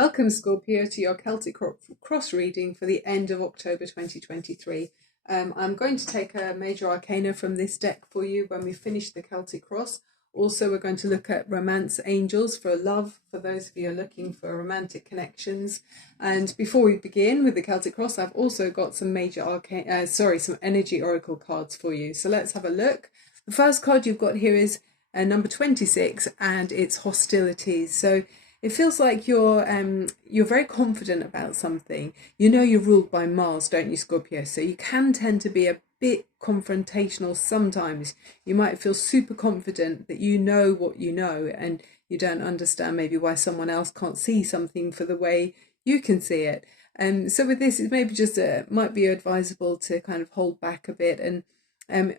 Welcome, Scorpio, to your Celtic Cross reading for the end of October 2023. I'm going to take a major arcana from this deck for you when we finish the Celtic Cross. Also, we're going to look at romance angels for love, for those of you who are looking for romantic connections. And before we begin with the Celtic Cross, I've also got some some energy oracle cards for you. So let's have a look. The first card you've got here is number 26, and it's hostilities. So it feels like you're very confident about something. You know you're ruled by Mars, don't you, Scorpio? So you can tend to be a bit confrontational sometimes. You might feel super confident that you know what you know, and you don't understand maybe why someone else can't see something for the way you can see it. And so with this, it maybe just might be advisable to kind of hold back a bit, and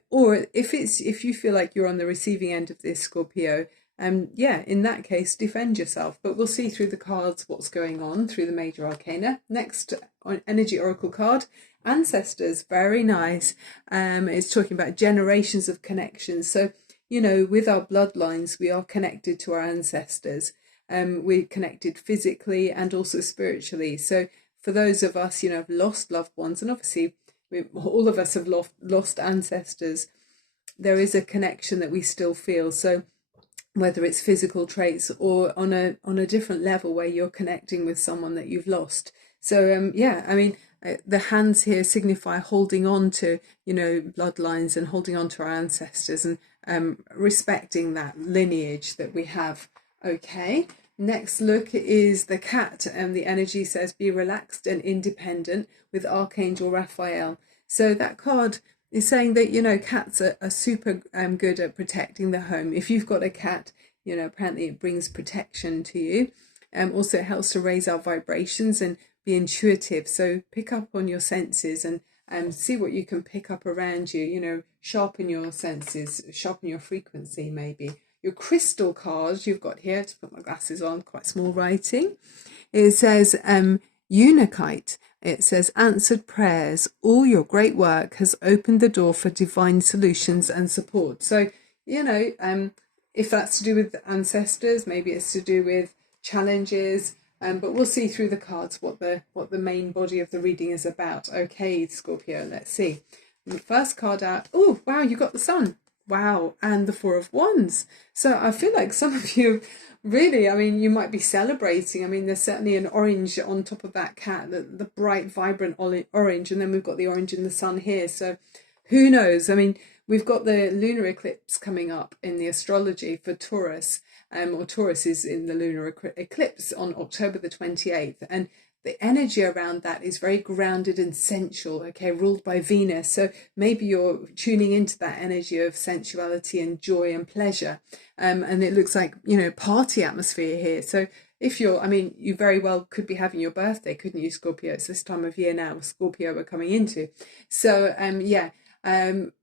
or if you feel like you're on the receiving end of this, Scorpio, in that case, defend yourself. But we'll see through the cards what's going on through the major arcana. Next, on energy oracle card, ancestors. Very nice. It's talking about generations of connections. So, you know, with our bloodlines, we are connected to our ancestors. We're connected physically and also spiritually. So for those of us, you know, have lost loved ones, and obviously all of us have lost ancestors, there is a connection that we still feel. So whether it's physical traits or on a different level where you're connecting with someone that you've lost. So the hands here signify holding on to, you know, bloodlines and holding on to our ancestors and respecting that lineage that we have. Okay, next look is the cat, and the energy says be relaxed and independent with Archangel Raphael. So that card is saying that, you know, cats are super good at protecting the home. If you've got a cat, you know, apparently it brings protection to you. Also, it helps to raise our vibrations and be intuitive. So pick up on your senses and see what you can pick up around you. You know, sharpen your senses, sharpen your frequency maybe. Your crystal card you've got here, to put my glasses on, quite small writing. It says Unikite. It says, answered prayers, all your great work has opened the door for divine solutions and support. So, you know, if that's to do with ancestors, maybe it's to do with challenges, but we'll see through the cards what the main body of the reading is about. Okay, Scorpio, let's see. And the first card out, oh, wow, you got the Sun. Wow, and the Four of Wands. So I feel like some of you really, I mean, you might be celebrating. I mean, there's certainly an orange on top of that cat, the bright, vibrant orange, and then we've got the orange in the sun here. So who knows? I mean, we've got the lunar eclipse coming up in the astrology for Taurus, or Taurus is in the lunar eclipse on October the 28th. And the energy around that is very grounded and sensual, okay, ruled by Venus. So maybe you're tuning into that energy of sensuality and joy and pleasure. And it looks like, you know, party atmosphere here. So if you're, I mean, you very well could be having your birthday, couldn't you, Scorpio? It's this time of year now, Scorpio, we're coming into. So,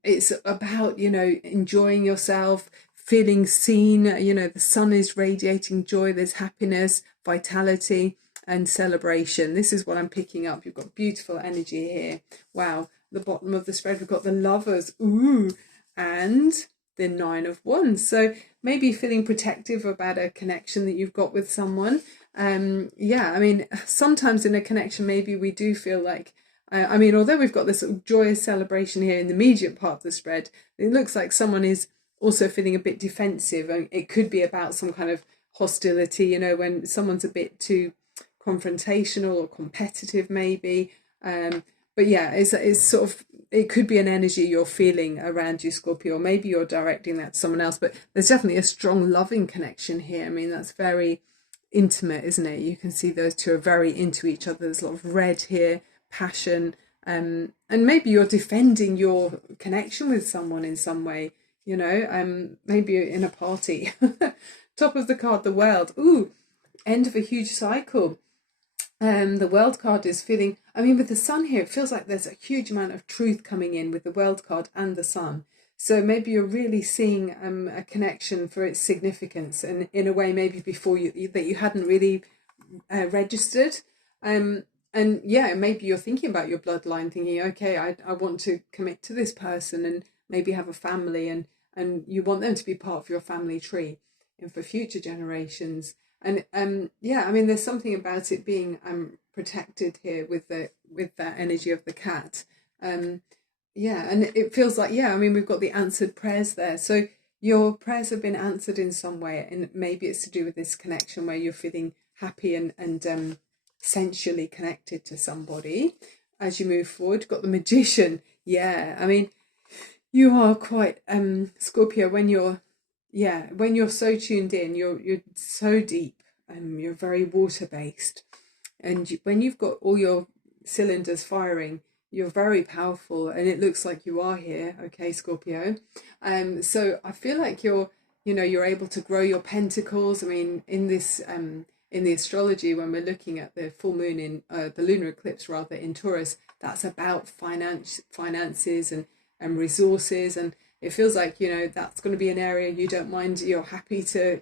it's about, you know, enjoying yourself, feeling seen. You know, the sun is radiating joy, there's happiness, vitality and celebration. This is what I'm picking up. You've got beautiful energy here. Wow. The bottom of the spread, we've got the Lovers, ooh, and the Nine of Wands. So maybe feeling protective about a connection that you've got with someone. I mean, sometimes in a connection, maybe we do feel like, although we've got this sort of joyous celebration here in the immediate part of the spread, it looks like someone is also feeling a bit defensive. And it could be about some kind of hostility, you know, when someone's a bit too confrontational or competitive maybe, but yeah, it's sort of, it could be an energy you're feeling around you, Scorpio, or maybe you're directing that to someone else. But there's definitely a strong loving connection here. I mean, that's very intimate, isn't it? You can see those two are very into each other. There's a lot of red here, passion, and maybe you're defending your connection with someone in some way, you know, maybe you're in a party. Top of the card, the World. Ooh, end of a huge cycle. The World card is feeling, I mean, with the Sun here, it feels like there's a huge amount of truth coming in with the World card and the Sun. So maybe you're really seeing a connection for its significance, and in a way maybe before that you hadn't really registered. And yeah, maybe you're thinking about your bloodline, thinking, okay, I want to commit to this person and maybe have a family, and you want them to be part of your family tree and for future generations. And yeah, I mean, there's something about it being protected here with that energy of the cat. Um, yeah, and it feels like, yeah, I mean, we've got the answered prayers there. So your prayers have been answered in some way, and maybe it's to do with this connection where you're feeling happy and sensually connected to somebody as you move forward. Got the magician. Yeah, I mean, you are quite Scorpio when you're, yeah, when you're so tuned in, you're so deep, and you're very water based, and when you've got all your cylinders firing, you're very powerful, and it looks like you are here, okay, Scorpio. So I feel like you're able to grow your pentacles. I mean, in the astrology, when we're looking at the full moon in the lunar eclipse rather in Taurus, that's about finances and resources, and it feels like, that's going to be an area you don't mind. You're happy to,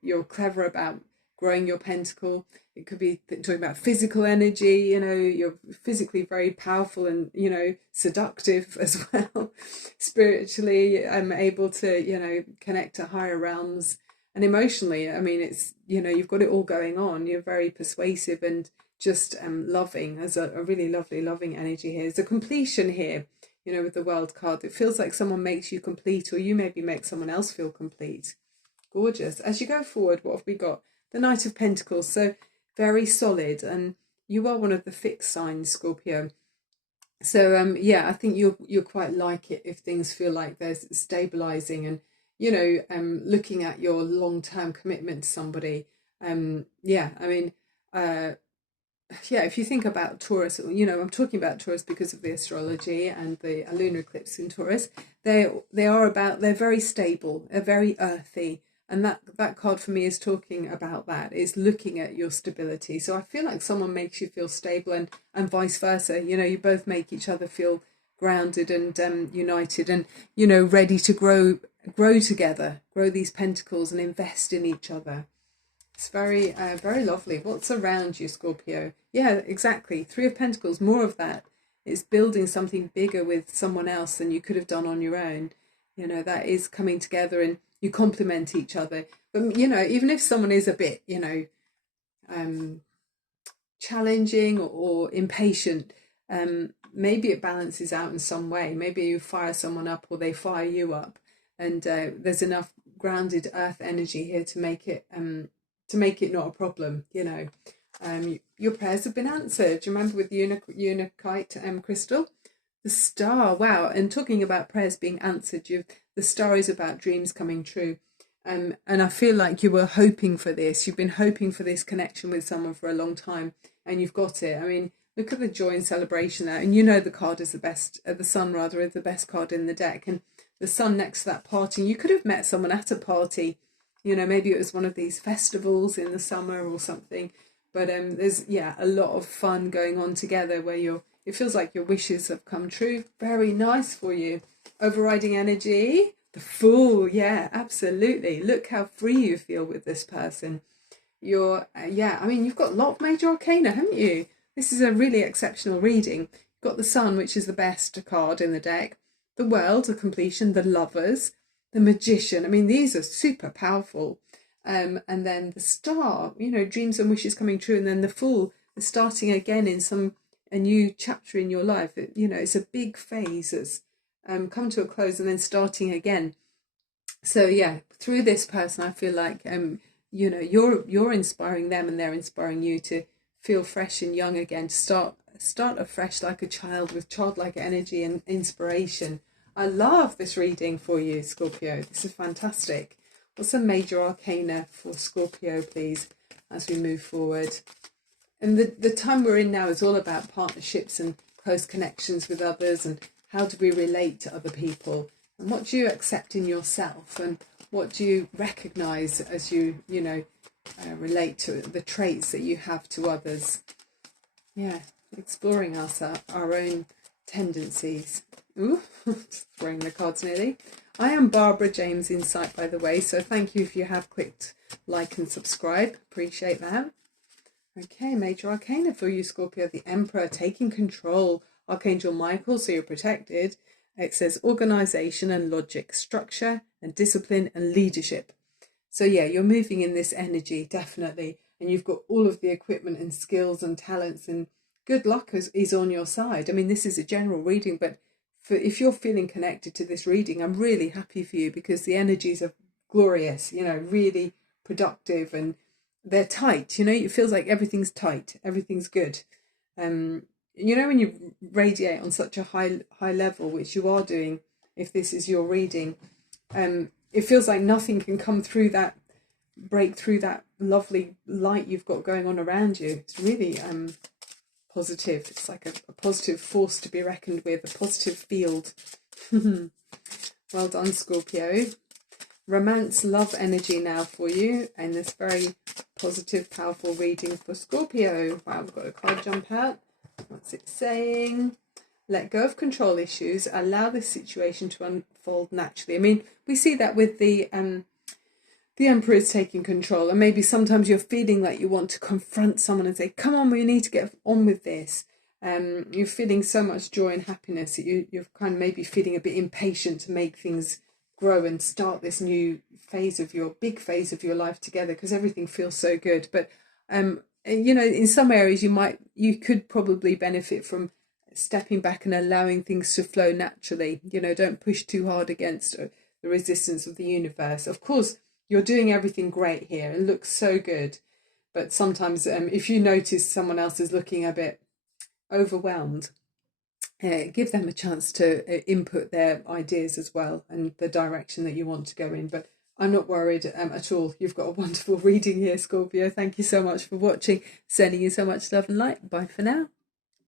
you're clever about growing your pentacle. It could be talking about physical energy. You're physically very powerful and, seductive as well. Spiritually, I'm able to, connect to higher realms. And emotionally, I mean, it's, you've got it all going on. You're very persuasive and just loving. There's a really lovely, loving energy here. There's a completion here, with the World card. It feels like someone makes you complete, or you maybe make someone else feel complete. Gorgeous. As you go forward, what have we got? The Knight of Pentacles. So very solid, and you are one of the fixed signs, Scorpio. So yeah, I think you'll quite like it if things feel like they're stabilizing, and looking at your long-term commitment to somebody. Yeah, I mean, yeah, if you think about Taurus, I'm talking about Taurus because of the astrology and the lunar eclipse in Taurus. They're very stable, they're very earthy, and that card for me is talking about that, is looking at your stability. So I feel like someone makes you feel stable, and vice versa. You both make each other feel grounded and united, and ready to grow together, grow these pentacles and invest in each other. It's very, very lovely. What's around you, Scorpio? Yeah, exactly. Three of Pentacles, more of that. It's building something bigger with someone else than you could have done on your own. That is coming together, and you complement each other. But, even if someone is a bit, challenging or impatient, maybe it balances out in some way. Maybe you fire someone up or they fire you up. And there's enough grounded earth energy here to make it not a problem. Your prayers have been answered. Do you remember with the Unakite crystal? The star, wow. And talking about prayers being answered, the star is about dreams coming true. And I feel like you were hoping for this. You've been hoping for this connection with someone for a long time, and you've got it. I mean, look at the joy and celebration there. And the card is the best, the sun rather, is the best card in the deck. And the sun next to that party, you could have met someone at a party. Maybe it was one of these festivals in the summer or something. But there's, a lot of fun going on together where it feels like your wishes have come true. Very nice for you. Overriding energy. The Fool, yeah, absolutely. Look how free you feel with this person. You've got a lot of major arcana, haven't you? This is a really exceptional reading. You've got the Sun, which is the best card in the deck. The World, the completion, the Lovers, the Magician. I mean, these are super powerful. And then the Star, dreams and wishes coming true. And then the Fool, starting again in a new chapter in your life. It's a big phase that's come to a close and then starting again. So yeah, through this person, I feel like you're inspiring them, and they're inspiring you to feel fresh and young again, to start afresh like a child with childlike energy and inspiration. I love this reading for you, Scorpio. This is fantastic. What's a major arcana for Scorpio, please, as we move forward? And the time we're in now is all about partnerships and close connections with others, and how do we relate to other people, and what do you accept in yourself, and what do you recognize as you relate to the traits that you have to others. Yeah, exploring our own tendencies. Ooh, just throwing the cards nearly. I am Barbara James Insight, by the way, so thank you if you have clicked like and subscribe. Appreciate that. Okay, major arcana for you, Scorpio. The Emperor, taking control. Archangel Michael, so you're protected. It says organization and logic, structure and discipline and leadership. So yeah, you're moving in this energy, definitely. And you've got all of the equipment and skills and talents, and good luck is on your side. I mean, this is a general reading, but if you're feeling connected to this reading, I'm really happy for you, because the energies are glorious, really productive, and they're tight. It feels like everything's tight, everything's good. When you radiate on such a high level, which you are doing, if this is your reading, it feels like nothing can come through that, break through that lovely light you've got going on around you. It's really positive. It's like a positive force to be reckoned with, a positive field. Well done, Scorpio. Romance, love energy now for you, and this very positive, powerful reading for Scorpio. Wow, we've got a card jump out. What's it saying? Let go of control issues. Allow this situation to unfold naturally. I mean, we see that with the Emperor is taking control, and maybe sometimes you're feeling like you want to confront someone and say, come on, we need to get on with this. You're feeling so much joy and happiness that you're kind of maybe feeling a bit impatient to make things grow and start this new big phase of your life together, because everything feels so good. But in some areas you could probably benefit from stepping back and allowing things to flow naturally. Don't push too hard against the resistance of the universe. Of course, you're doing everything great here. It looks so good. But sometimes if you notice someone else is looking a bit overwhelmed, give them a chance to input their ideas as well, and the direction that you want to go in. But I'm not worried at all. You've got a wonderful reading here, Scorpio. Thank you so much for watching. Sending you so much love and light. Bye for now.